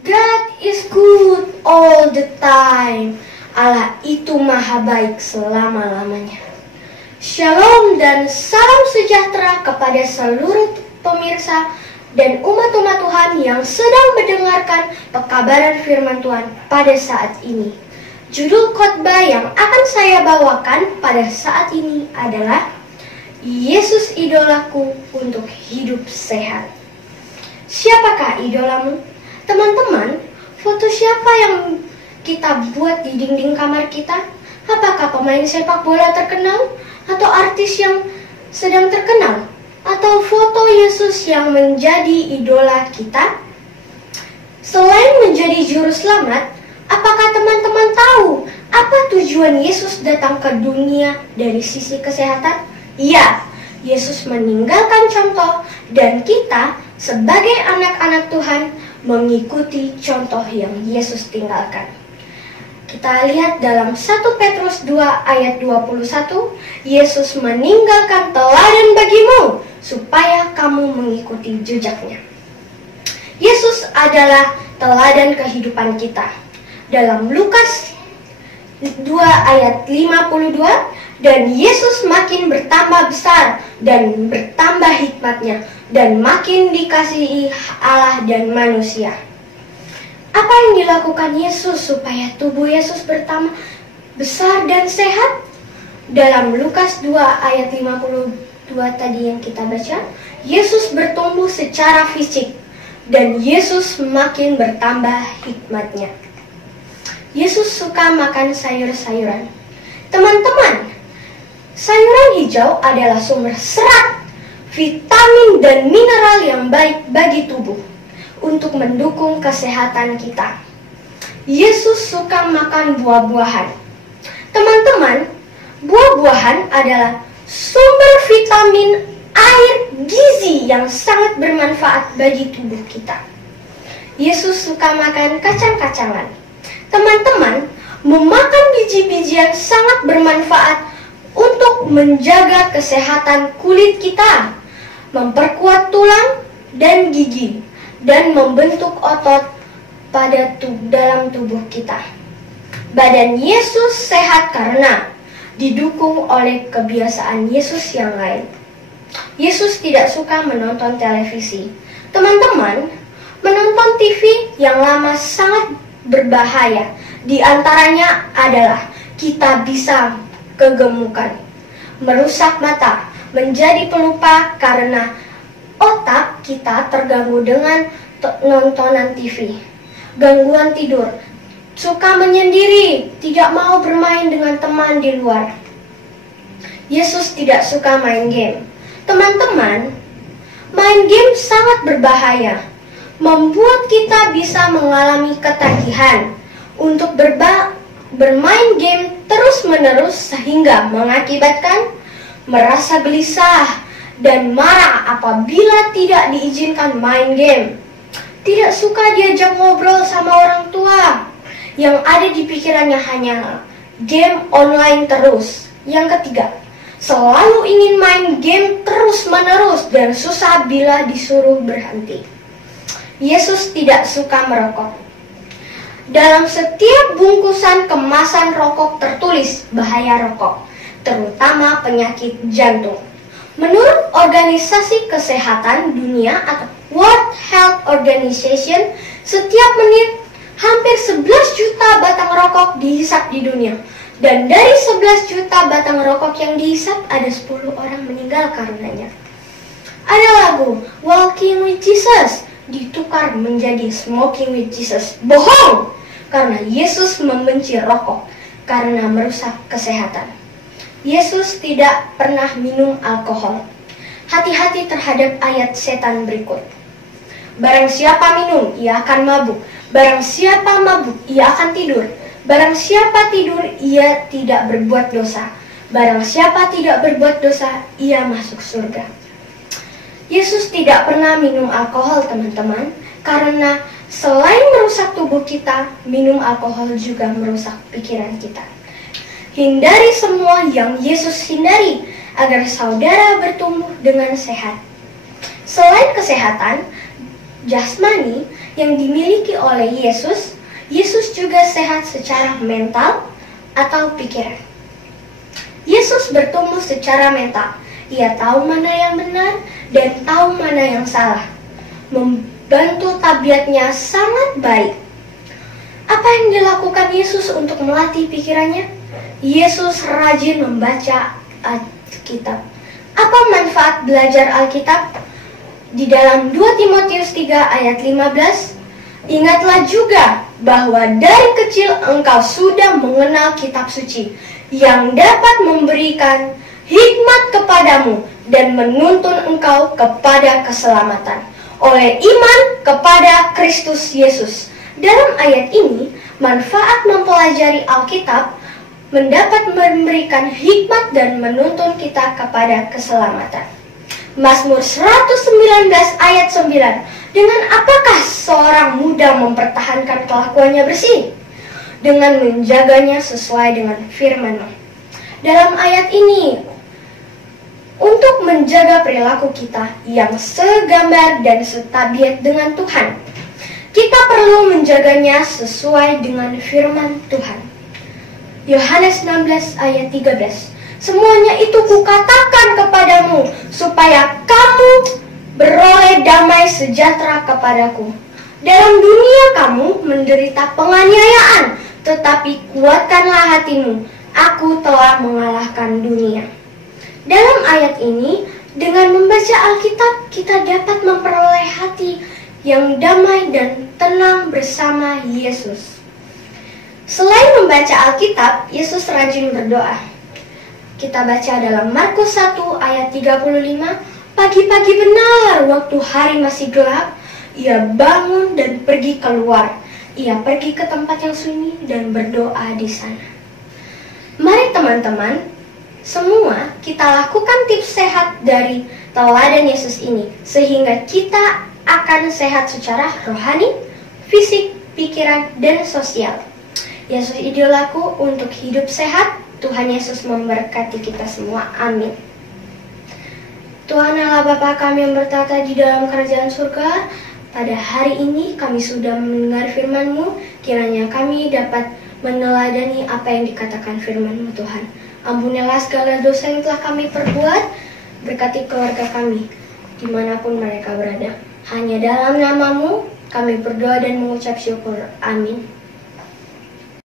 God is good all the time. Allah itu maha baik selama-lamanya. Shalom dan salam sejahtera kepada seluruh pemirsa dan umat-umat Tuhan yang sedang mendengarkan pekabaran firman Tuhan pada saat ini. Judul khotbah yang akan saya bawakan pada saat ini adalah Yesus idolaku untuk hidup sehat. Siapakah idolamu? Teman-teman, foto siapa yang kita buat di dinding kamar kita? Apakah pemain sepak bola terkenal? Atau artis yang sedang terkenal? Atau foto Yesus yang menjadi idola kita? Selain menjadi juru selamat, apakah teman-teman tahu apa tujuan Yesus datang ke dunia dari sisi kesehatan? Ya, Yesus meninggalkan contoh dan kita sebagai anak-anak Tuhan mengikuti contoh yang Yesus tinggalkan. Kita lihat dalam 1 Petrus 2 ayat 21, Yesus meninggalkan teladan bagimu supaya kamu mengikuti jejaknya. Yesus adalah teladan kehidupan kita. Dalam Lukas 2 ayat 52, dan Yesus makin bertambah besar dan bertambah hikmatnya dan makin dikasihi Allah dan manusia. Apa yang dilakukan Yesus supaya tubuh Yesus bertambah besar dan sehat? Dalam Lukas 2 ayat 52 tadi yang kita baca, Yesus bertumbuh secara fisik dan Yesus makin bertambah hikmatnya. Yesus suka makan sayur-sayuran. Teman-teman, sayuran hijau adalah sumber serat, vitamin dan mineral yang baik bagi tubuh untuk mendukung kesehatan kita. Yesus suka makan buah-buahan. Teman-teman, buah-buahan adalah sumber vitamin, air, gizi yang sangat bermanfaat bagi tubuh kita. Yesus suka makan kacang-kacangan. Teman-teman, memakan biji-bijian sangat bermanfaat untuk menjaga kesehatan kulit kita, memperkuat tulang dan gigi, dan membentuk otot pada dalam tubuh kita. Badan Yesus sehat karena didukung oleh kebiasaan Yesus yang lain. Yesus tidak suka menonton televisi. Teman-teman, menonton TV yang lama sangat berbahaya. Di antaranya adalah kita bisa kegemukan, merusak mata, menjadi pelupa karena otak kita terganggu dengan nontonan TV, gangguan tidur, suka menyendiri, tidak mau bermain dengan teman di luar. Yesus tidak suka main game. Teman-teman, main game sangat berbahaya, membuat kita bisa mengalami ketagihan untuk bermain game terus-menerus sehingga mengakibatkan merasa gelisah dan marah apabila tidak diizinkan main game. Tidak suka diajak ngobrol sama orang tua, yang ada di pikirannya hanya game online terus. Yang ketiga, selalu ingin main game terus-menerus dan susah bila disuruh berhenti. Yesus tidak suka merokok. Dalam setiap bungkusan kemasan rokok tertulis bahaya rokok, terutama penyakit jantung. Menurut Organisasi Kesehatan Dunia atau World Health Organization, setiap menit hampir 11 juta batang rokok dihisap di dunia. Dan dari 11 juta batang rokok yang dihisap, ada 10 orang meninggal karenanya. Ada lagu Walking with Jesus ditukar menjadi Smoking with Jesus. Bohong! Karena Yesus membenci rokok karena merusak kesehatan. Yesus tidak pernah minum alkohol. Hati-hati terhadap ayat setan berikut. Barang siapa minum, ia akan mabuk. Barang siapa mabuk, ia akan tidur. Barang siapa tidur, ia tidak berbuat dosa. Barang siapa tidak berbuat dosa, ia masuk surga. Yesus tidak pernah minum alkohol, teman-teman, karena selain merusak tubuh kita, minum alkohol juga merusak pikiran kita. Hindari semua yang Yesus hindari agar saudara bertumbuh dengan sehat. Selain kesehatan jasmani, yang dimiliki oleh Yesus, Yesus juga sehat secara mental atau pikiran. Yesus bertumbuh secara mental. Ia tahu mana yang benar dan tahu mana yang salah. Membantu tabiatnya sangat baik. Apa yang dilakukan Yesus untuk melatih pikirannya? Yesus rajin membaca Alkitab. Apa manfaat belajar Alkitab? Di dalam 2 Timotius 3 ayat 15, ingatlah juga bahwa dari kecil engkau sudah mengenal kitab suci yang dapat memberikan hikmat kepadamu dan menuntun engkau kepada keselamatan oleh iman kepada Kristus Yesus. Dalam ayat ini, manfaat mempelajari Alkitab mendapat memberikan hikmat dan menuntun kita kepada keselamatan. Mazmur 119 ayat 9. Dengan apakah seorang muda mempertahankan kelakuannya bersih? Dengan menjaganya sesuai dengan firman-Mu. Dalam ayat ini, untuk menjaga perilaku kita yang segambar dan setabiat dengan Tuhan, kita perlu menjaganya sesuai dengan firman Tuhan. Yohanes 16 ayat 13. Semuanya itu kukatakan kepadamu, supaya kamu beroleh damai sejahtera kepadaku. Dalam dunia kamu menderita penganiayaan, tetapi kuatkanlah hatimu, aku telah mengalahkan dunia. Dalam ayat ini, dengan membaca Alkitab, kita dapat memperoleh hati yang damai dan tenang bersama Yesus. Selain membaca Alkitab, Yesus rajin berdoa. Kita baca dalam Markus 1 ayat 35, pagi-pagi benar waktu hari masih gelap, ia bangun dan pergi keluar. Ia pergi ke tempat yang sunyi dan berdoa di sana. Mari teman-teman, semua kita lakukan tips sehat dari teladan Yesus ini, sehingga kita akan sehat secara rohani, fisik, pikiran, dan sosial. Yesus idolaku untuk hidup sehat. Tuhan Yesus memberkati kita semua. Amin. Tuhan Allah Bapa kami yang bertata di dalam kerajaan surga, pada hari ini kami sudah mendengar firman-Mu. Kiranya kami dapat meneladani apa yang dikatakan firman-Mu Tuhan. Ampunilah segala dosa yang telah kami perbuat. Berkati keluarga kami dimanapun mereka berada. Hanya dalam nama-Mu kami berdoa dan mengucap syukur. Amin.